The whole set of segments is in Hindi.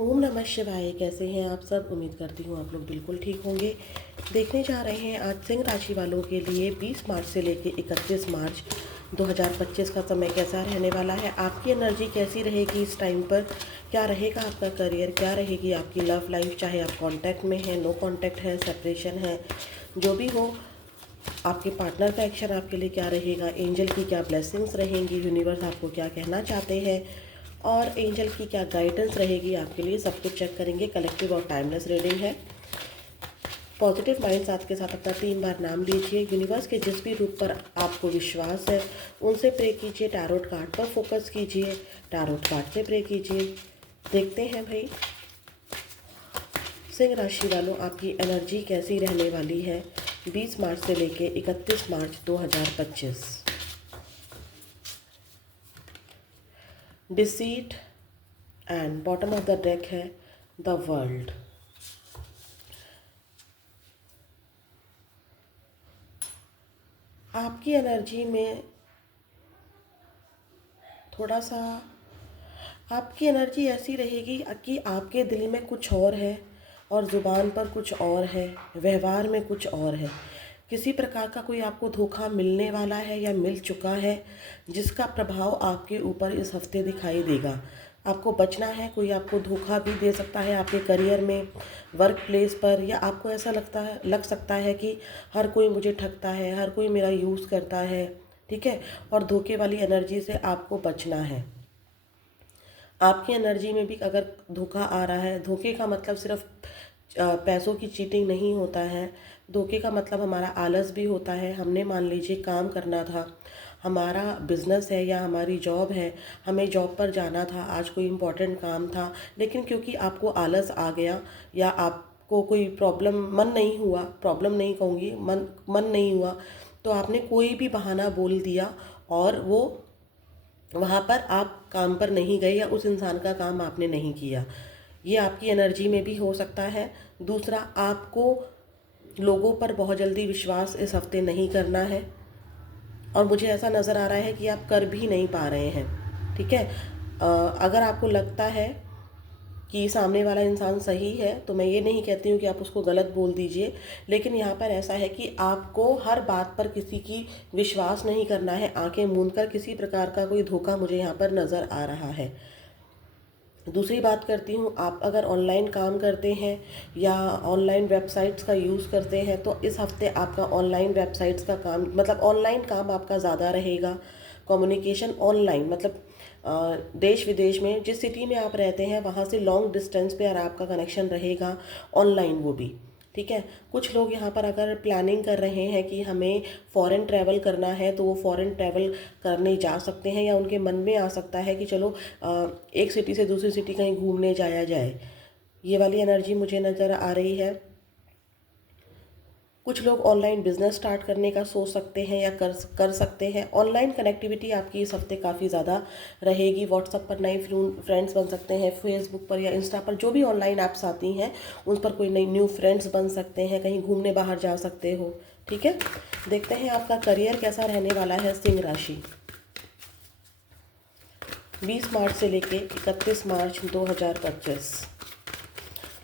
ओम नमः शिवाय। कैसे हैं आप सब? उम्मीद करती हूँ आप लोग बिल्कुल ठीक होंगे। देखने जा रहे हैं आज सिंह राशि वालों के लिए 20 मार्च से लेकर 31 मार्च 2025 का समय कैसा रहने वाला है। आपकी एनर्जी कैसी रहेगी इस टाइम पर, क्या रहेगा आपका करियर, क्या रहेगी आपकी लव लाइफ, चाहे आप कांटेक्ट में हैं, नो कांटेक्ट है, सेपरेशन है, जो भी हो। आपके पार्टनर का एक्शन आपके लिए क्या रहेगा, एंजल की क्या ब्लेसिंग्स रहेंगी, यूनिवर्स आपको क्या कहना चाहते हैं और एंजल की क्या गाइडेंस रहेगी आपके लिए, सब कुछ चेक करेंगे। कलेक्टिव और टाइमलेस रीडिंग है। पॉजिटिव माइंड साथ के साथ अपना 3 बार नाम लीजिए। यूनिवर्स के जिस भी रूप पर आपको विश्वास है उनसे प्रे कीजिए। टैरोट कार्ड पर फोकस कीजिए, टैरोट कार्ड से प्रे कीजिए। देखते हैं भाई सिंह राशि वालों आपकी एनर्जी कैसी रहने वाली है 20 मार्च से लेके 31 मार्च 2025। Deceit and bottom of the deck है द वर्ल्ड। आपकी एनर्जी में थोड़ा सा आपकी एनर्जी ऐसी रहेगी कि आपके दिल में कुछ और है और ज़ुबान पर कुछ और है, व्यवहार में कुछ और है। किसी प्रकार का कोई आपको धोखा मिलने वाला है या मिल चुका है जिसका प्रभाव आपके ऊपर इस हफ्ते दिखाई देगा। आपको बचना है। कोई आपको धोखा भी दे सकता है आपके करियर में, वर्क प्लेस पर, या आपको ऐसा लग सकता है कि हर कोई मुझे ठगता है, हर कोई मेरा यूज़ करता है। ठीक है, और धोखे वाली एनर्जी से आपको बचना है। आपकी एनर्जी में भी अगर धोखा आ रहा है, धोखे का मतलब सिर्फ पैसों की चीटिंग नहीं होता है। धोखे का मतलब हमारा आलस भी होता है। हमने मान लीजिए काम करना था, हमारा बिजनेस है या हमारी जॉब है, हमें जॉब पर जाना था, आज कोई इम्पोर्टेंट काम था, लेकिन क्योंकि आपको आलस आ गया या आपको कोई मन नहीं हुआ, प्रॉब्लम नहीं कहूँगी, मन नहीं हुआ, तो आपने कोई भी बहाना बोल दिया और वो वहाँ पर आप काम पर नहीं गए या उस इंसान का काम आपने नहीं किया। ये आपकी एनर्जी में भी हो सकता है। दूसरा, आपको लोगों पर बहुत जल्दी विश्वास इस हफ्ते नहीं करना है और मुझे ऐसा नज़र आ रहा है कि आप कर भी नहीं पा रहे हैं। ठीक है, अगर आपको लगता है कि सामने वाला इंसान सही है तो मैं ये नहीं कहती हूँ कि आप उसको गलत बोल दीजिए, लेकिन यहाँ पर ऐसा है कि आपको हर बात पर किसी की विश्वास नहीं करना है। आंखें मूंद कर किसी प्रकार का कोई धोखा मुझे यहाँ पर नज़र आ रहा है। दूसरी बात करती हूँ, आप अगर ऑनलाइन काम करते हैं या ऑनलाइन वेबसाइट्स का यूज़ करते हैं तो इस हफ्ते आपका ऑनलाइन वेबसाइट्स का काम, मतलब ऑनलाइन काम आपका ज़्यादा रहेगा। कम्युनिकेशन ऑनलाइन, मतलब देश विदेश में जिस सिटी में आप रहते हैं वहाँ से लॉन्ग डिस्टेंस पे और आपका कनेक्शन रहेगा ऑनलाइन, वो भी ठीक है। कुछ लोग यहाँ पर अगर प्लानिंग कर रहे हैं कि हमें फ़ॉरेन ट्रैवल करना है तो वो फ़ॉरेन ट्रैवल करने जा सकते हैं, या उनके मन में आ सकता है कि चलो एक सिटी से दूसरी सिटी कहीं घूमने जाया जाए। ये वाली एनर्जी मुझे नज़र आ रही है। कुछ लोग ऑनलाइन बिजनेस स्टार्ट करने का सोच सकते हैं या कर सकते हैं। ऑनलाइन कनेक्टिविटी आपकी इस हफ्ते काफ़ी ज़्यादा रहेगी। व्हाट्सएप पर नए फ्रेंड्स बन सकते हैं, फेसबुक पर या इंस्टा पर जो भी ऑनलाइन ऐप्स आती हैं उन पर कोई नई न्यू फ्रेंड्स बन सकते हैं, कहीं घूमने बाहर जा सकते हो। ठीक है, देखते हैं आपका करियर कैसा रहने वाला है सिंह राशि 20 मार्च से लेके 31 मार्च 2025।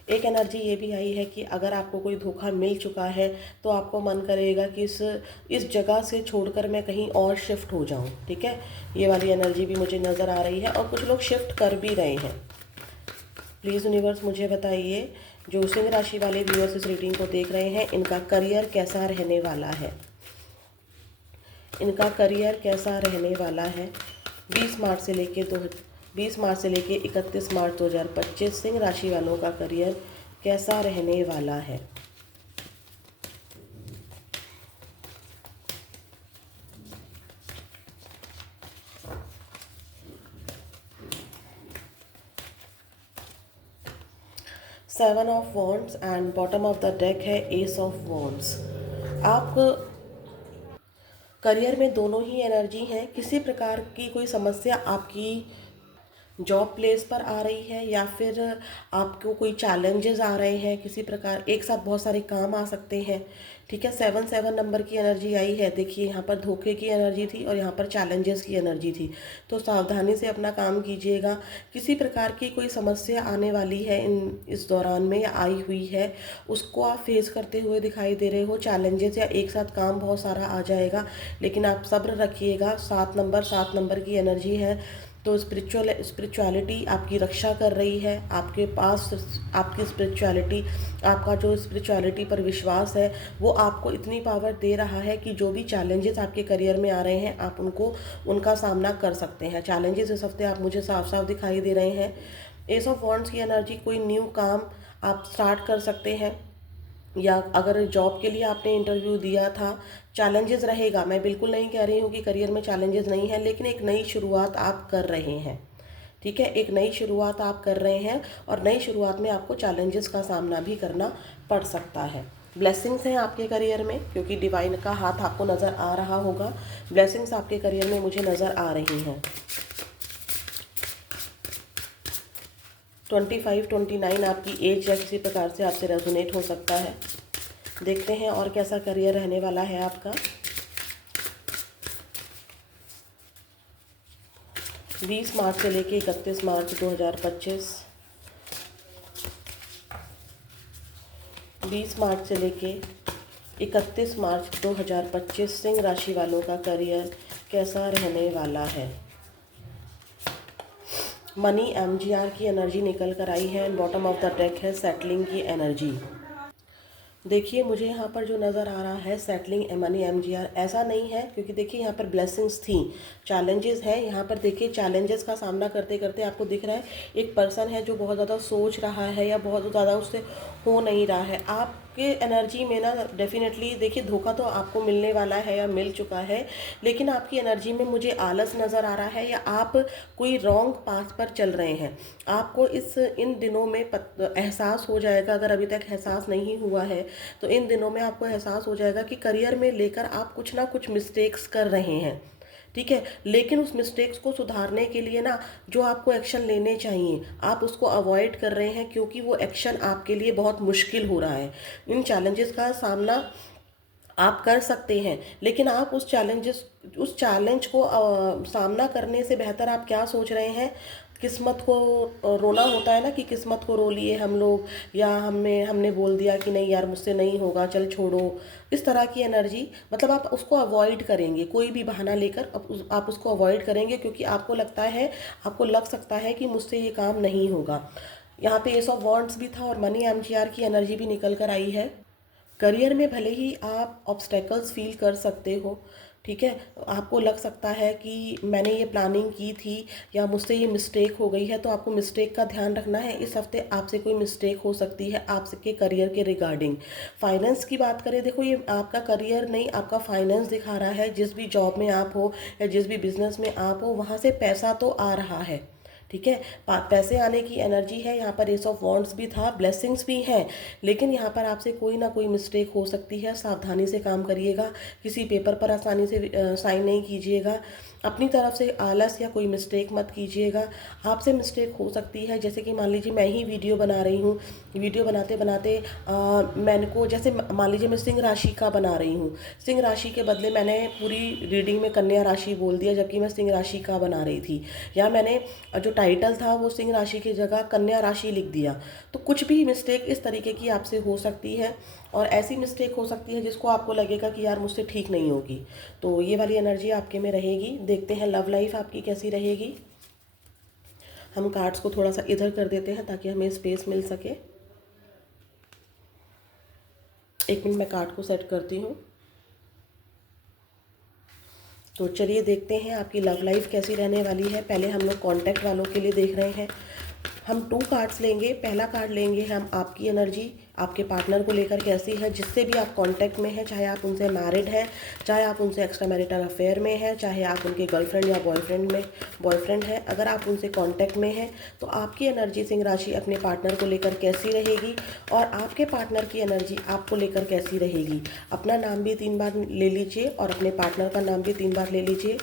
एक एनर्जी ये भी आई है कि अगर आपको कोई धोखा मिल चुका है तो आपको मन करेगा कि इस जगह से छोड़कर मैं कहीं और शिफ्ट हो जाऊं। ठीक है, ये वाली एनर्जी भी मुझे नज़र आ रही है और कुछ लोग शिफ्ट कर भी रहे हैं। प्लीज़ यूनिवर्स मुझे बताइए, जो सिंह राशि वाले व्यूअर्स इस रीडिंग को देख रहे हैं, इनका करियर कैसा रहने वाला है। इनका करियर कैसा रहने वाला है 20 मार्च से लेके 31 मार्च 2025। सिंह राशि वालों का करियर कैसा रहने वाला है। Seven of wands and bottom of the deck है एस ऑफ वॉन्ड्स। आप करियर में दोनों ही एनर्जी हैं। किसी प्रकार की कोई समस्या आपकी जॉब प्लेस पर आ रही है, या फिर आपको कोई चैलेंजेस आ रहे हैं किसी प्रकार, एक साथ बहुत सारे काम आ सकते हैं। ठीक है, 7 नंबर की एनर्जी आई है। देखिए यहाँ पर धोखे की एनर्जी थी और यहाँ पर चैलेंजेस की एनर्जी थी। तो सावधानी से अपना काम कीजिएगा। किसी प्रकार की कोई समस्या आने वाली है इस दौरान में, या आई हुई है, उसको आप फेस करते हुए दिखाई दे रहे हो। चैलेंजेस या एक साथ काम बहुत सारा आ जाएगा, लेकिन आप सब्र रखिएगा। 7 नंबर की एनर्जी है। तो स्पिरिचुअलिटी आपकी रक्षा कर रही है। आपके पास आपकी स्पिरिचुअलिटी, आपका जो स्पिरिचुअलिटी पर विश्वास है, वो आपको इतनी पावर दे रहा है कि जो भी चैलेंजेस आपके करियर में आ रहे हैं, आप उनका सामना कर सकते हैं। चैलेंजेस इस हफ्ते आप मुझे साफ साफ दिखाई दे रहे हैं। एस ऑफ वॉन्ड्स की एनर्जी, कोई न्यू काम आप स्टार्ट कर सकते हैं, या अगर जॉब के लिए आपने इंटरव्यू दिया था, चैलेंजेस रहेगा। मैं बिल्कुल नहीं कह रही हूँ कि करियर में चैलेंजेस नहीं है, लेकिन एक नई शुरुआत आप कर रहे हैं। ठीक है, एक नई शुरुआत आप कर रहे हैं, और नई शुरुआत में आपको चैलेंजेस का सामना भी करना पड़ सकता है। ब्लेसिंग्स हैं आपके करियर में, क्योंकि डिवाइन का हाथ आपको नज़र आ रहा होगा। ब्लेसिंग्स आपके करियर में मुझे नज़र आ रही हैं। 25-29 आपकी एज या किसी प्रकार से आपसे रेजोनेट हो सकता है। देखते हैं और कैसा करियर रहने वाला है आपका। 20 मार्च से लेके 31 मार्च 2025, 20 मार्च से लेके 31 मार्च 2025 सिंह राशि वालों का करियर कैसा रहने वाला है। मनी MGR की एनर्जी निकल कर आई है। बॉटम ऑफ द डेक है सेटलिंग की एनर्जी। देखिए मुझे यहाँ पर जो नज़र आ रहा है सेटलिंग मनी MGR, ऐसा नहीं है, क्योंकि देखिए यहाँ पर ब्लेसिंग्स थी, चैलेंजेस है। यहाँ पर देखिए चैलेंजेस का सामना करते करते आपको दिख रहा है एक पर्सन है जो बहुत ज़्यादा सोच रहा है, या बहुत ज़्यादा उससे हो नहीं रहा है। आपके एनर्जी में ना डेफिनेटली देखिए धोखा तो आपको मिलने वाला है या मिल चुका है, लेकिन आपकी एनर्जी में मुझे आलस नज़र आ रहा है, या आप कोई रॉन्ग पाथ पर चल रहे हैं। आपको इन दिनों में एहसास हो जाएगा, अगर अभी तक एहसास नहीं हुआ है तो इन दिनों में आपको एहसास हो जाएगा कि करियर में लेकर आप कुछ ना कुछ मिस्टेक्स कर रहे हैं। ठीक है, लेकिन उस मिस्टेक्स को सुधारने के लिए ना जो आपको एक्शन लेने चाहिए आप उसको अवॉइड कर रहे हैं, क्योंकि वो एक्शन आपके लिए बहुत मुश्किल हो रहा है। इन चैलेंजेस का सामना आप कर सकते हैं, लेकिन आप उस चैलेंज को सामना करने से बेहतर आप क्या सोच रहे हैं, किस्मत को रोना होता है ना, कि किस्मत को रो लिए हम लोग, या हमने बोल दिया कि नहीं यार मुझसे नहीं होगा, चल छोड़ो। इस तरह की एनर्जी, मतलब आप उसको अवॉइड करेंगे, कोई भी बहाना लेकर आप उसको अवॉइड करेंगे, क्योंकि आपको लग सकता है कि मुझसे ये काम नहीं होगा। यहाँ पे एस ऑफ वॉन्ड्स भी था और मनी MGR की एनर्जी भी निकल कर आई है। करियर में भले ही आप ऑब्स्टेकल्स फील कर सकते हो, ठीक है, आपको लग सकता है कि मैंने ये प्लानिंग की थी या मुझसे ये मिस्टेक हो गई है, तो आपको मिस्टेक का ध्यान रखना है। इस हफ्ते आपसे कोई मिस्टेक हो सकती है आपके करियर के रिगार्डिंग। फाइनेंस की बात करें, देखो ये आपका करियर नहीं, आपका फाइनेंस दिखा रहा है। जिस भी जॉब में आप हो या जिस भी बिजनेस में आप हो, वहाँ से पैसा तो आ रहा है। ठीक है, पैसे आने की एनर्जी है। यहाँ पर एस ऑफ वॉन्ड्स भी था, ब्लेसिंग्स भी हैं, लेकिन यहाँ पर आपसे कोई ना कोई मिस्टेक हो सकती है। सावधानी से काम करिएगा, किसी पेपर पर आसानी से साइन नहीं कीजिएगा, अपनी तरफ से आलस या कोई मिस्टेक मत कीजिएगा। आपसे मिस्टेक हो सकती है, जैसे कि मान लीजिए मैं ही वीडियो बना रही हूँ, वीडियो बनाते बनाते मैंने को, जैसे मान लीजिए मैं सिंह राशि का बना रही हूँ, सिंह राशि के बदले मैंने पूरी रीडिंग में कन्या राशि बोल दिया, जबकि मैं सिंह राशि का बना रही थी, या मैंने जो टाइटल था वो सिंह राशि की जगह कन्या राशि लिख दिया। तो कुछ भी मिस्टेक इस तरीके की आपसे हो सकती है, और ऐसी मिस्टेक हो सकती है जिसको आपको लगेगा कि यार मुझसे ठीक नहीं होगी। तो ये वाली एनर्जी आपके में रहेगी। देखते हैं लव लाइफ आपकी कैसी रहेगी। हम कार्ड्स को थोड़ा सा इधर कर देते हैं ताकि हमें स्पेस मिल सके। एक मिनट, मैं कार्ड को सेट करती हूँ। तो चलिए देखते हैं आपकी लव लाइफ कैसी रहने वाली है। पहले हम लोग कॉन्टैक्ट वालों के लिए देख रहे हैं। हम 2 कार्ड्स लेंगे। पहला कार्ड लेंगे हम आपकी एनर्जी, आपके पार्टनर को लेकर कैसी है, जिससे भी आप कांटेक्ट में हैं, चाहे आप उनसे मैरिड हैं, चाहे आप उनसे एक्स्ट्रा मैरिटल अफेयर में हैं, चाहे आप उनके गर्लफ्रेंड या बॉयफ्रेंड हैं। अगर आप उनसे कांटेक्ट में हैं तो आपकी एनर्जी सिंह राशि अपने पार्टनर को लेकर कैसी रहेगी, और आपके पार्टनर की एनर्जी आपको लेकर कैसी रहेगी। अपना नाम भी 3 बार ले लीजिए और अपने पार्टनर का नाम भी 3 बार ले लीजिए।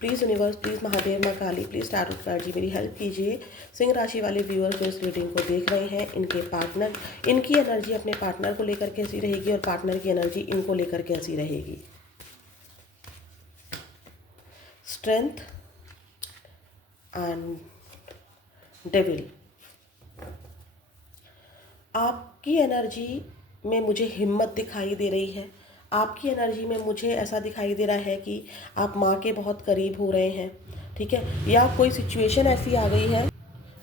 प्लीज़ यूनिवर्स, प्लीज़ महादेव, माँ काली, प्लीज़ टैरो कार्ड जी मेरी हेल्प कीजिए। सिंह राशि वाले व्यूअर्स जो इस रीडिंग को देख रहे हैं, इनके पार्टनर, इनकी एनर्जी अपने पार्टनर को लेकर कैसी रहेगी और पार्टनर की एनर्जी इनको लेकर कैसी रहेगी। Strength and devil. आपकी एनर्जी में मुझे हिम्मत दिखाई दे रही है। आपकी एनर्जी में मुझे ऐसा दिखाई दे रहा है कि आप माँ के बहुत करीब हो रहे हैं, ठीक है। या कोई सिचुएशन ऐसी आ गई है,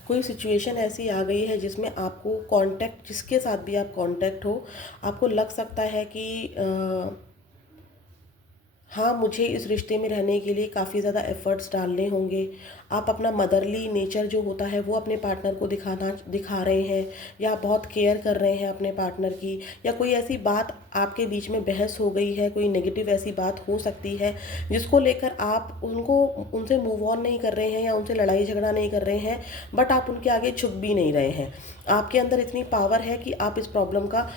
कोई सिचुएशन ऐसी आ गई है जिसमें आपको कांटेक्ट, जिसके साथ भी आप कांटेक्ट हो, आपको लग सकता है कि हाँ, मुझे इस रिश्ते में रहने के लिए काफ़ी ज़्यादा एफ़र्ट्स डालने होंगे। आप अपना मदरली नेचर जो होता है वो अपने पार्टनर को दिखा रहे हैं, या आप बहुत केयर कर रहे हैं अपने पार्टनर की, या कोई ऐसी बात आपके बीच में बहस हो गई है, कोई नेगेटिव ऐसी बात हो सकती है जिसको लेकर आप उनसे मूव ऑन नहीं कर रहे हैं या उनसे लड़ाई झगड़ा नहीं कर रहे हैं, बट आप उनके आगे झुक भी नहीं रहे हैं। आपके अंदर इतनी पावर है कि आप इस प्रॉब्लम का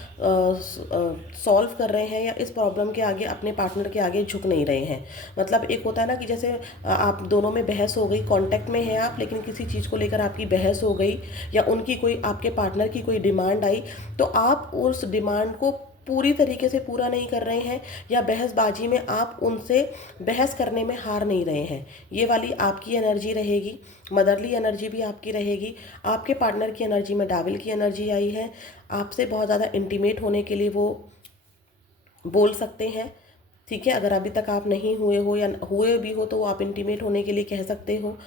सॉल्व कर रहे हैं या इस प्रॉब्लम के आगे अपने पार्टनर के आगे झुक नहीं रहे हैं। मतलब एक होता है ना कि जैसे आप दोनों में बहस हो गई, कांटेक्ट में हैं आप, लेकिन किसी चीज़ को लेकर आपकी बहस हो गई या उनकी कोई, आपके पार्टनर की कोई डिमांड आई, तो आप उस डिमांड को पूरी तरीके से पूरा नहीं कर रहे हैं, या बहसबाजी में आप उनसे बहस करने में हार नहीं रहे हैं। ये वाली आपकी एनर्जी रहेगी। मदरली एनर्जी भी आपकी रहेगी। आपके पार्टनर की एनर्जी में डेविल की एनर्जी आई है। आपसे बहुत ज़्यादा इंटीमेट होने के लिए वो बोल सकते हैं, ठीक है। अगर अभी तक आप नहीं हुए हो या हुए भी हो तो आप इंटीमेट होने के लिए कह सकते हो।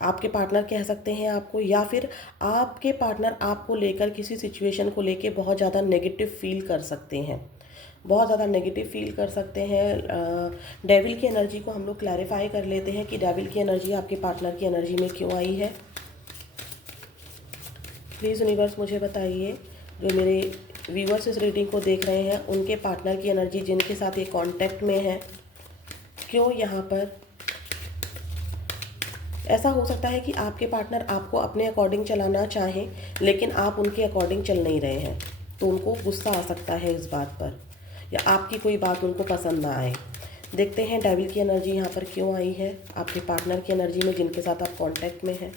आपके पार्टनर कह सकते हैं आपको, या फिर आपके पार्टनर आपको लेकर किसी सिचुएशन को लेकर बहुत ज़्यादा नेगेटिव फील कर सकते हैं, बहुत ज़्यादा नेगेटिव फील कर सकते हैं। डेविल की एनर्जी को हम लोग क्लैरिफाई कर लेते हैं कि डेविल की एनर्जी आपके पार्टनर की एनर्जी में क्यों आई है। प्लीज़ यूनिवर्स मुझे बताइए, जो मेरे व्यूअर्स इस रीडिंग को देख रहे हैं, उनके पार्टनर की एनर्जी जिनके साथ ये कांटेक्ट में है, क्यों यहाँ पर ऐसा हो सकता है कि आपके पार्टनर आपको अपने अकॉर्डिंग चलाना चाहें, लेकिन आप उनके अकॉर्डिंग चल नहीं रहे हैं, तो उनको गुस्सा आ सकता है इस बात पर, या आपकी कोई बात उनको पसंद ना आए। देखते हैं डेविल की एनर्जी यहाँ पर क्यों आई है आपके पार्टनर की एनर्जी में जिनके साथ आप कांटेक्ट में हैं।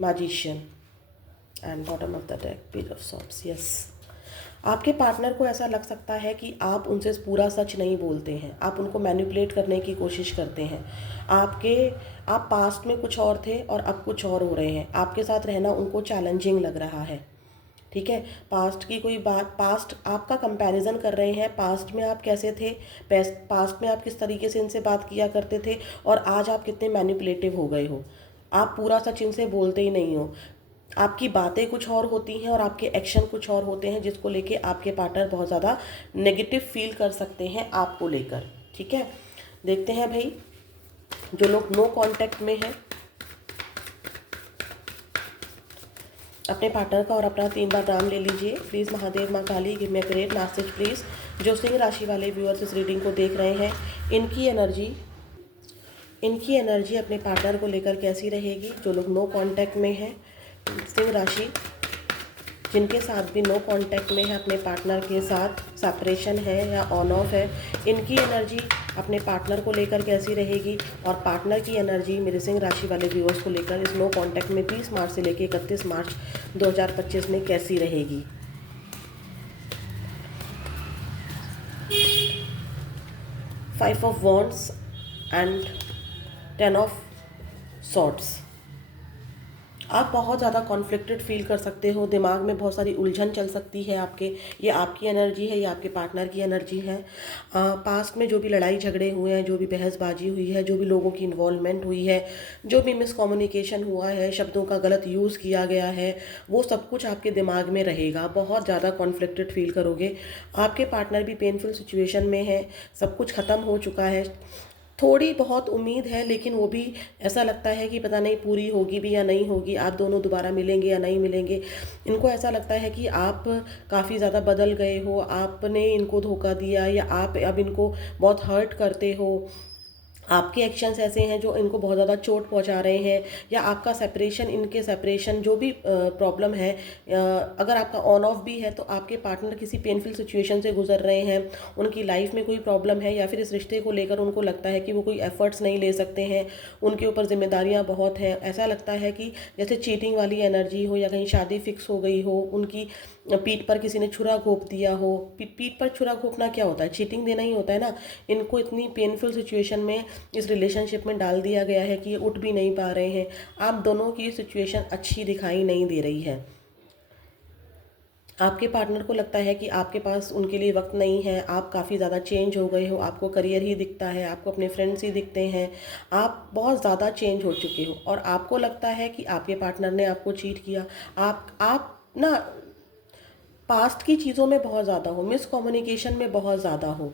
Magician and bottom of the deck, page of swords. Yes, आपके पार्टनर को ऐसा लग सकता है कि आप उनसे पूरा सच नहीं बोलते हैं, आप उनको मैनिपुलेट करने की कोशिश करते हैं। आप पास्ट में कुछ और थे और अब कुछ और हो रहे हैं। आपके साथ रहना उनको चैलेंजिंग लग रहा है, ठीक है। पास्ट की कोई बात, पास्ट आपका कंपैरिजन कर रहे हैं, पास्ट में आप कैसे थे, पास्ट में आप किस तरीके से इनसे बात किया करते थे, और आज आप कितने मैनिपुलेटिव हो गए हो। आप पूरा सच इनसे बोलते ही नहीं हो। आपकी बातें कुछ और होती हैं और आपके एक्शन कुछ और होते हैं, जिसको लेके आपके पार्टनर बहुत ज़्यादा नेगेटिव फील कर सकते हैं आपको लेकर, ठीक है। देखते हैं भाई, जो लोग नो कांटेक्ट में हैं, अपने पार्टनर का और अपना 3 बार नाम ले लीजिए। प्लीज़ महादेव, माँ Kali, give me a great message please. जो सिंह राशि वाले व्यूअर्स इस रीडिंग को देख रहे हैं, इनकी एनर्जी अपने पार्टनर को लेकर कैसी रहेगी। जो लोग नो कांटेक्ट में हैं, सिंह राशि जिनके साथ भी नो कांटेक्ट में है, अपने पार्टनर के साथ सेपरेशन है या ऑन ऑफ है, इनकी एनर्जी अपने पार्टनर को लेकर कैसी रहेगी, और पार्टनर की एनर्जी मेरे सिंह राशि वाले व्यूअर्स को लेकर इस नो कांटेक्ट में 20 मार्च से लेकर 31 मार्च 2025 में कैसी रहेगी। Five of wands and 10 of swords. आप बहुत ज़्यादा कॉन्फ्लिक्टेड फील कर सकते हो, दिमाग में बहुत सारी उलझन चल सकती है आपके। ये आपकी एनर्जी है, ये आपके पार्टनर की एनर्जी है। पास्ट में जो भी लड़ाई झगड़े हुए हैं, जो भी बहसबाजी हुई है, जो भी लोगों की इन्वॉल्वमेंट हुई है, जो भी मिसकम्युनिकेशन हुआ है, शब्दों का गलत यूज़ किया गया है, वो सब कुछ आपके दिमाग में रहेगा। बहुत ज़्यादा कॉन्फ्लिक्टेड फील करोगे। आपके पार्टनर भी पेनफुल सिचुएशन में है, सब कुछ ख़त्म हो चुका है, थोड़ी बहुत उम्मीद है, लेकिन वो भी ऐसा लगता है कि पता नहीं पूरी होगी भी या नहीं होगी, आप दोनों दोबारा मिलेंगे या नहीं मिलेंगे। इनको ऐसा लगता है कि आप काफ़ी ज़्यादा बदल गए हो, आपने इनको धोखा दिया, या आप अब इनको बहुत हर्ट करते हो। आपके एक्शंस ऐसे हैं जो इनको बहुत ज़्यादा चोट पहुंचा रहे हैं, या आपका सेपरेशन, इनके सेपरेशन, जो भी प्रॉब्लम है, अगर आपका ऑन ऑफ भी है तो आपके पार्टनर किसी पेनफुल सिचुएशन से गुजर रहे हैं, उनकी लाइफ में कोई प्रॉब्लम है, या फिर इस रिश्ते को लेकर उनको लगता है कि वो कोई एफर्ट्स नहीं ले सकते हैं, उनके ऊपर जिम्मेदारियां बहुत हैं। ऐसा लगता है कि जैसे चीटिंग वाली एनर्जी हो, या कहीं शादी फिक्स हो गई हो, उनकी पीठ पर किसी ने छुरा घोंप दिया हो। पीठ पर छुरा घोंपना क्या होता है? चीटिंग देना ही होता है ना। इनको इतनी पेनफुल सिचुएशन में इस रिलेशनशिप में डाल दिया गया है कि ये उठ भी नहीं पा रहे हैं। आप दोनों की सिचुएशन अच्छी दिखाई नहीं दे रही है। आपके पार्टनर को लगता है कि आपके पास उनके लिए वक्त नहीं है, आप काफ़ी ज़्यादा चेंज हो गए हो, आपको करियर ही दिखता है, आपको अपने फ्रेंड्स ही दिखते हैं, आप बहुत ज़्यादा चेंज हो चुके हो, और आपको लगता है कि आपके पार्टनर ने आपको चीट किया। आप ना पास्ट की चीज़ों में बहुत ज़्यादा हो, मिसकम्युनिकेशन में बहुत ज़्यादा हो।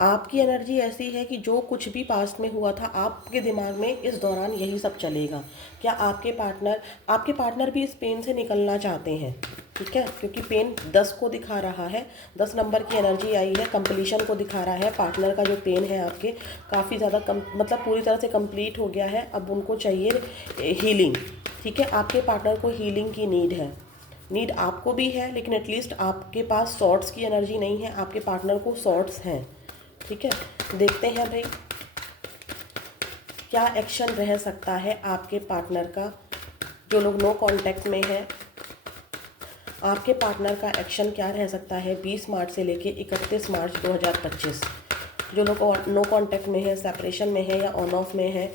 आपकी एनर्जी ऐसी है कि जो कुछ भी पास्ट में हुआ था, आपके दिमाग में इस दौरान यही सब चलेगा। क्या आपके पार्टनर भी इस पेन से निकलना चाहते हैं? ठीक है, क्योंकि पेन 10 को दिखा रहा है, 10 नंबर की एनर्जी आई है, कंप्लीशन को दिखा रहा है। पार्टनर का जो पेन है आपके काफ़ी ज़्यादा मतलब पूरी तरह से कंप्लीट हो गया है। अब उनको चाहिए हीलिंग। ठीक है, आपके पार्टनर को हीलिंग की नीड आपको भी है, लेकिन एटलीस्ट आपके पास सॉर्ट्स की एनर्जी नहीं है, आपके पार्टनर को सॉर्ट्स हैं। ठीक है, देखते हैं भाई क्या एक्शन रह सकता है आपके पार्टनर का। जो लोग नो कांटेक्ट में हैं, आपके पार्टनर का एक्शन क्या रह सकता है 20 मार्च से लेके 31 मार्च 2025। जो लोग नो कांटेक्ट में है, सेपरेशन में है, या ऑन ऑफ में है,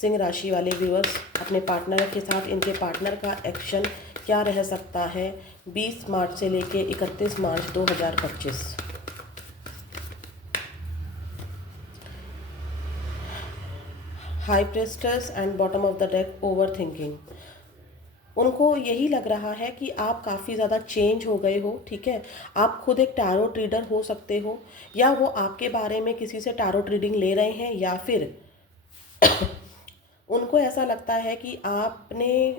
सिंह राशि वाले व्यूअर्स, अपने पार्टनर के साथ इनके पार्टनर का एक्शन क्या रह सकता है 20 मार्च से लेके 31 मार्च 2025। High priestess and bottom of the deck, overthinking. उनको यही लग रहा है कि आप काफ़ी ज़्यादा चेंज हो गए हो। ठीक है, आप खुद एक टैरो ट्रीडर हो सकते हो, या वो आपके बारे में किसी से टैरो ट्रीडिंग ले रहे हैं, या फिर उनको ऐसा लगता है कि आपने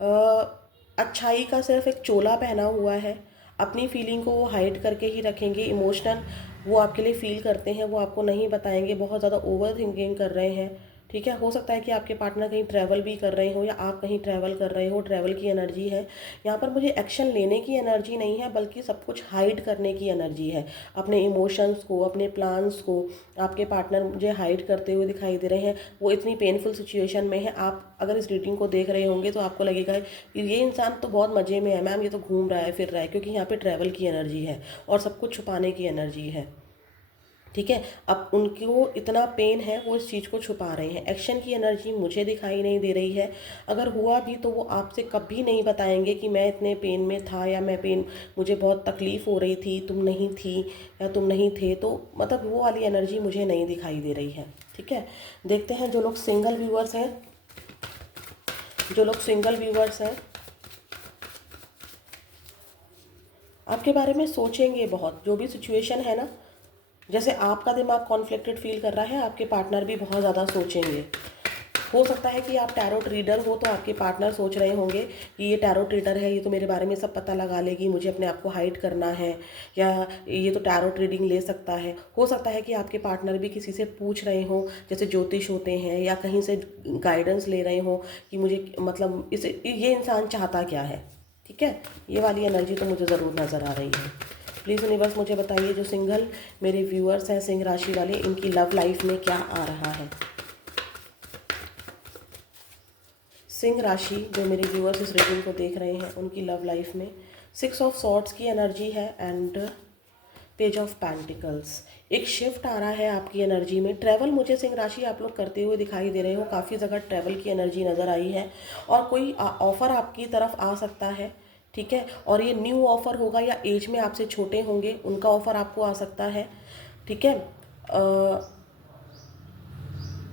अ, अच्छाई का सिर्फ एक चोला पहना हुआ है। अपनी फीलिंग को वो हाइड करके ही रखेंगे। इमोशनल वो आपके लिए फील करते हैं, वो आपको नहीं बताएंगे, बहुत ज़्यादा ओवर थिंकिंग कर रहे हैं। ठीक है, हो सकता है कि आपके पार्टनर कहीं ट्रैवल भी कर रहे हो, या आप कहीं ट्रैवल कर रहे हो, ट्रैवल की एनर्जी है। यहाँ पर मुझे एक्शन लेने की एनर्जी नहीं है, बल्कि सब कुछ हाइड करने की एनर्जी है। अपने इमोशंस को, अपने प्लान्स को आपके पार्टनर मुझे हाइड करते हुए दिखाई दे रहे हैं। वो इतनी पेनफुल सिचुएशन में है। आप अगर इस रीडिंग को देख रहे होंगे तो आपको लगेगा कि ये इंसान तो बहुत मज़े में है मैम, ये तो घूम रहा है, फिर रहा है, क्योंकि यहाँ पे ट्रैवल की एनर्जी है और सब कुछ छुपाने की एनर्जी है। ठीक है, अब उनको इतना पेन है, वो इस चीज़ को छुपा रहे हैं। एक्शन की एनर्जी मुझे दिखाई नहीं दे रही है। अगर हुआ भी तो वो आपसे कभी नहीं बताएंगे कि मैं इतने पेन में था, या मुझे बहुत तकलीफ़ हो रही थी, तुम नहीं थी, या तुम नहीं थे। तो मतलब वो वाली एनर्जी मुझे नहीं दिखाई दे रही है। ठीक है, देखते हैं जो लोग सिंगल व्यूअर्स हैं, आपके बारे में सोचेंगे बहुत। जो भी सिचुएशन है ना, जैसे आपका दिमाग कॉन्फ्लिक्टेड फील कर रहा है, आपके पार्टनर भी बहुत ज़्यादा सोचेंगे। हो सकता है कि आप टैरो ट्रीडर हो, तो आपके पार्टनर सोच रहे होंगे कि ये टैरो ट्रीडर है, ये तो मेरे बारे में सब पता लगा लेगी, मुझे अपने आप को हाइड करना है, या ये तो टैरो ट्रीडिंग ले सकता है। हो सकता है कि आपके पार्टनर भी किसी से पूछ रहे हों, जैसे ज्योतिष होते हैं, या कहीं से गाइडेंस ले रहे हों कि मुझे मतलब ये इंसान चाहता क्या है। ठीक है, ये वाली एनर्जी तो मुझे ज़रूर नज़र आ रही है। प्लीज़ यूनिवर्स मुझे बताइए, जो सिंगल मेरे व्यूअर्स हैं सिंह राशि वाले, इनकी लव लाइफ में क्या आ रहा है। सिंह राशि जो मेरे व्यूअर्स इस रीडिंग को देख रहे हैं, उनकी लव लाइफ में 6 ऑफ सॉर्ड्स की एनर्जी है, एंड पेज ऑफ पेंटिकल्स। एक शिफ्ट आ रहा है आपकी एनर्जी में। ट्रैवल मुझे सिंह राशि आप लोग करते हुए दिखाई दे रहे हो, काफ़ी जगह ट्रैवल की एनर्जी नज़र आई है, और कोई ऑफ़र आपकी तरफ आ सकता है। ठीक है, और ये न्यू ऑफ़र होगा, या एज में आपसे छोटे होंगे उनका ऑफ़र आपको आ सकता है। ठीक है,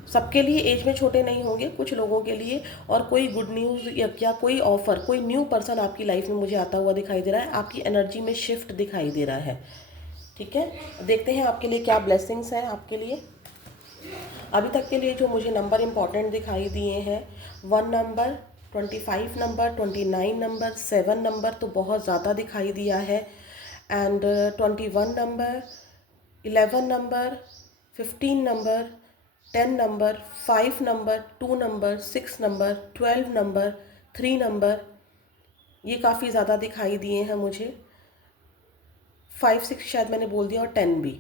सबके लिए एज में छोटे नहीं होंगे, कुछ लोगों के लिए। और कोई गुड न्यूज़ या क्या कोई ऑफ़र, कोई न्यू पर्सन आपकी लाइफ में मुझे आता हुआ दिखाई दे रहा है। आपकी एनर्जी में शिफ्ट दिखाई दे रहा है। ठीक है, देखते हैं आपके लिए क्या ब्लेसिंग्स हैं आपके लिए। अभी तक के लिए जो मुझे नंबर इम्पॉर्टेंट दिखाई दिए हैं, 1 नंबर, 25 नंबर, 29 नंबर, 7 नंबर तो बहुत ज़्यादा दिखाई दिया है, and 21 number, 11 number, 15 number, 10 number, 5 number, 2 number, 6 number, 12 number, 3 number, ये काफ़ी ज़्यादा दिखाई दिए हैं मुझे। 5 6 शायद मैंने बोल दिया, और 10 भी।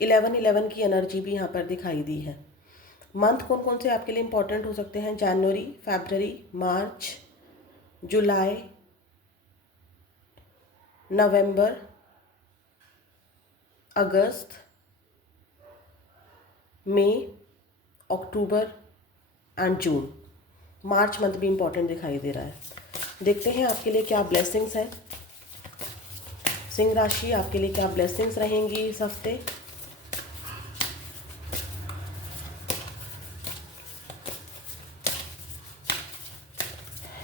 11 की एनर्जी भी यहाँ पर दिखाई दी है। मंथ कौन कौन से आपके लिए इंपॉर्टेंट हो सकते हैं? जनवरी, फरवरी, मार्च, जुलाई, नवंबर, अगस्त, मई, अक्टूबर एंड जून। मार्च मंथ भी इंपॉर्टेंट दिखाई दे रहा है। देखते हैं आपके लिए क्या ब्लेसिंग्स हैं। सिंह राशि, आपके लिए क्या ब्लेसिंग्स रहेंगी इस हफ्ते?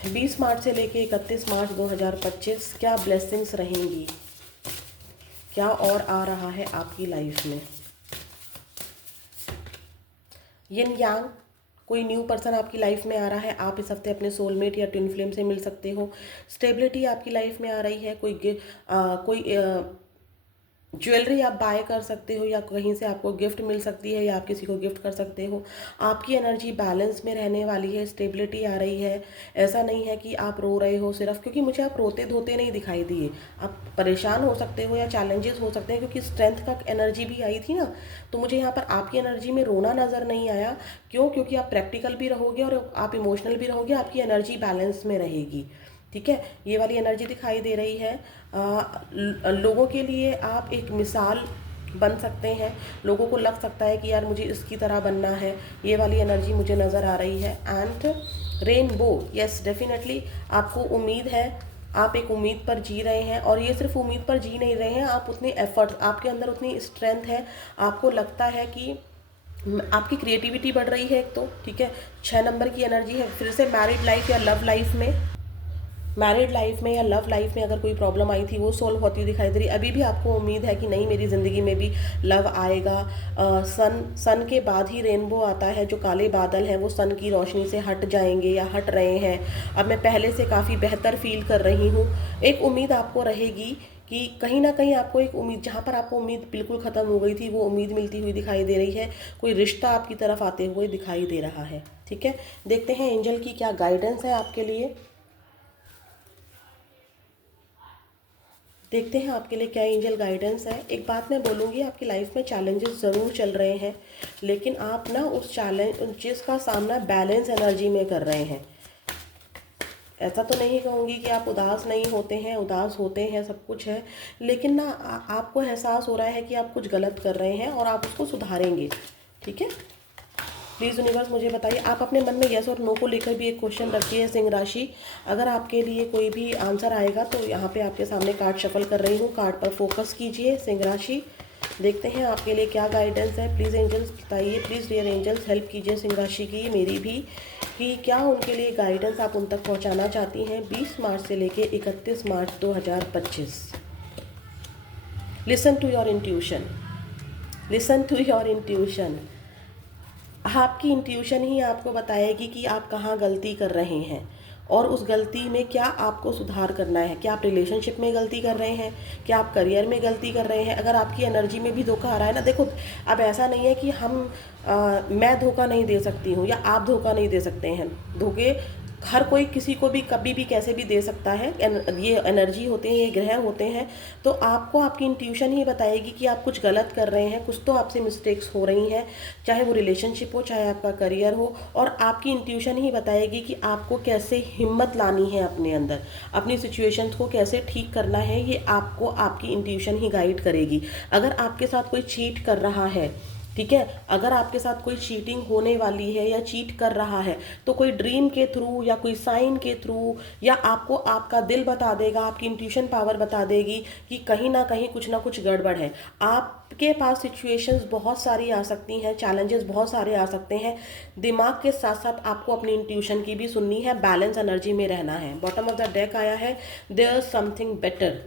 बीस मार्च से लेके 31 मार्च 2025 क्या ब्लेसिंग्स रहेंगी? क्या और आ रहा है आपकी लाइफ में? यिन यांग, कोई न्यू पर्सन आपकी लाइफ में आ रहा है। आप इस हफ्ते अपने सोलमेट या ट्विन फ्लेम से मिल सकते हो। स्टेबिलिटी आपकी लाइफ में आ रही है। कोई ज्वेलरी आप बाय कर सकते हो, या कहीं से आपको गिफ्ट मिल सकती है, या आप किसी को गिफ्ट कर सकते हो। आपकी एनर्जी बैलेंस में रहने वाली है, स्टेबिलिटी आ रही है। ऐसा नहीं है कि आप रो रहे हो सिर्फ, क्योंकि मुझे आप रोते धोते नहीं दिखाई दिए। आप परेशान हो सकते हो या चैलेंजेस हो सकते हैं, क्योंकि स्ट्रेंथ का एनर्जी भी आई थी ना, तो मुझे यहाँ पर आपकी एनर्जी में रोना नज़र नहीं आया। क्यों? क्योंकि आप प्रैक्टिकल भी रहोगे और आप इमोशनल भी रहोगे, आपकी एनर्जी बैलेंस में रहेगी। ठीक है, ये वाली एनर्जी दिखाई दे रही है। लोगों के लिए आप एक मिसाल बन सकते हैं। लोगों को लग सकता है कि यार मुझे इसकी तरह बनना है। ये वाली एनर्जी मुझे नज़र आ रही है। एंड रेनबो, यस डेफिनेटली आपको उम्मीद है। आप एक उम्मीद पर जी रहे हैं, और ये सिर्फ उम्मीद पर जी नहीं रहे हैं, आप उतनी एफर्ट, आपके अंदर उतनी स्ट्रेंथ है। आपको लगता है कि आपकी क्रिएटिविटी बढ़ रही है एक तो। ठीक है, 6 नंबर की एनर्जी है। फिर से मैरिड लाइफ या लव लाइफ में, मैरिड लाइफ में या लव लाइफ में अगर कोई प्रॉब्लम आई थी वो सॉल्व होती दिखाई दे रही। अभी भी आपको उम्मीद है कि नहीं, मेरी ज़िंदगी में भी लव आएगा। सन के बाद ही रेनबो आता है। जो काले बादल हैं वो सन की रोशनी से हट जाएंगे या हट रहे हैं। अब मैं पहले से काफ़ी बेहतर फील कर रही हूँ। एक उम्मीद आपको रहेगी कि कहीं ना कहीं आपको एक उम्मीद, जहाँ पर आपको उम्मीद बिल्कुल ख़त्म हो गई थी, वो उम्मीद मिलती हुई दिखाई दे रही है। कोई रिश्ता आपकी तरफ आते हुए दिखाई दे रहा है। ठीक है, देखते हैं एंजल की क्या गाइडेंस है आपके लिए। देखते हैं आपके लिए क्या एंजल गाइडेंस है। एक बात मैं बोलूँगी, आपकी लाइफ में चैलेंजेस ज़रूर चल रहे हैं, लेकिन आप ना उस चैलेंजेस का सामना बैलेंस एनर्जी में कर रहे हैं। ऐसा तो नहीं कहूँगी कि आप उदास नहीं होते हैं, उदास होते हैं, सब कुछ है, लेकिन ना आपको एहसास हो रहा है कि आप कुछ गलत कर रहे हैं और आप उसको सुधारेंगे। ठीक है, प्लीज़ यूनिवर्स मुझे बताइए। आप अपने मन में यस और नो को लेकर भी एक क्वेश्चन रखिए सिंह राशि। अगर आपके लिए कोई भी आंसर आएगा तो यहाँ पे आपके सामने कार्ड शफल कर रही हूँ, कार्ड पर फोकस कीजिए सिंह राशि। देखते हैं आपके लिए क्या गाइडेंस है। प्लीज़ एंजल्स बताइए, प्लीज़ डियर एंजल्स हेल्प कीजिए सिंह राशि की, मेरी भी, कि क्या उनके लिए गाइडेंस आप उन तक पहुँचाना चाहती हैं 20 मार्च से लेके 31 मार्च 2025। Listen to your intuition, listen to your intuition. आपकी इंट्यूशन ही आपको बताएगी कि आप कहाँ गलती कर रहे हैं, और उस गलती में क्या आपको सुधार करना है। क्या आप रिलेशनशिप में गलती कर रहे हैं, क्या आप करियर में गलती कर रहे हैं। अगर आपकी एनर्जी में भी धोखा आ रहा है ना, देखो अब ऐसा नहीं है कि मैं धोखा नहीं दे सकती हूँ या आप धोखा नहीं दे सकते हैं। धोखे हर कोई किसी को भी कभी भी कैसे भी दे सकता है। ये एनर्जी होते हैं, ये ग्रह होते हैं। तो आपको आपकी इंट्यूशन ही बताएगी कि आप कुछ गलत कर रहे हैं, कुछ तो आपसे मिस्टेक्स हो रही हैं, चाहे वो रिलेशनशिप हो, चाहे आपका करियर हो। और आपकी इंट्यूशन ही बताएगी कि आपको कैसे हिम्मत लानी है अपने अंदर, अपनी सिचुएशंस को कैसे ठीक करना है। ये आपको आपकी इंट्यूशन ही गाइड करेगी। अगर आपके साथ कोई चीट कर रहा है, ठीक है, अगर आपके साथ कोई चीटिंग होने वाली है या चीट कर रहा है, तो कोई ड्रीम के थ्रू या कोई साइन के थ्रू, या आपको आपका दिल बता देगा, आपकी इंट्यूशन पावर बता देगी कि कहीं ना कुछ गड़बड़ है। आपके पास सिचुएशंस बहुत सारी आ सकती हैं, चैलेंजेस बहुत सारे आ सकते हैं। दिमाग के साथ साथ आपको अपनी इंट्यूशन की भी सुननी है, बैलेंस एनर्जी में रहना है। बॉटम ऑफ द डेक आया है देयर समथिंग बेटर।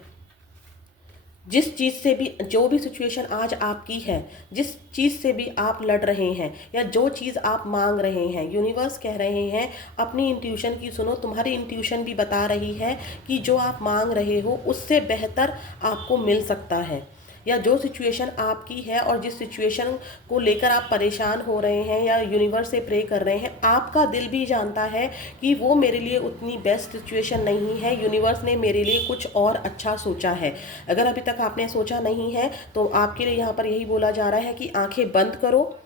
जिस चीज़ से भी, जो भी सिचुएशन आज आपकी है, जिस चीज़ से भी आप लड़ रहे हैं या जो चीज़ आप मांग रहे हैं, यूनिवर्स कह रहे हैं अपनी इंट्यूशन की सुनो। तुम्हारी इंट्यूशन भी बता रही है कि जो आप मांग रहे हो उससे बेहतर आपको मिल सकता है। या जो सिचुएशन आपकी है और जिस सिचुएशन को लेकर आप परेशान हो रहे हैं या यूनिवर्स से प्रे कर रहे हैं, आपका दिल भी जानता है कि वो मेरे लिए उतनी बेस्ट सिचुएशन नहीं है, यूनिवर्स ने मेरे लिए कुछ और अच्छा सोचा है। अगर अभी तक आपने सोचा नहीं है तो आपके लिए यहाँ पर यही बोला जा रहा है कि आंखें बंद करो,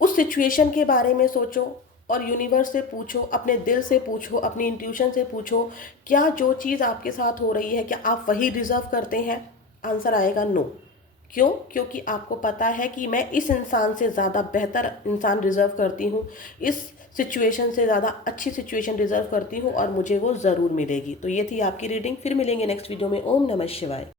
उस सिचुएशन के बारे में सोचो और यूनिवर्स से पूछो, अपने दिल से पूछो, अपनी इंट्यूशन से पूछो, क्या जो चीज़ आपके साथ हो रही है क्या आप वही डिज़र्व करते हैं? आंसर आएगा नो। क्यों? क्योंकि आपको पता है कि मैं इस इंसान से ज़्यादा बेहतर इंसान डिज़र्व करती हूँ, इस सिचुएशन से ज़्यादा अच्छी सिचुएशन डिज़र्व करती हूँ और मुझे वो ज़रूर मिलेगी। तो ये थी आपकी रीडिंग। फिर मिलेंगे नेक्स्ट वीडियो में। ओम नमः शिवाय।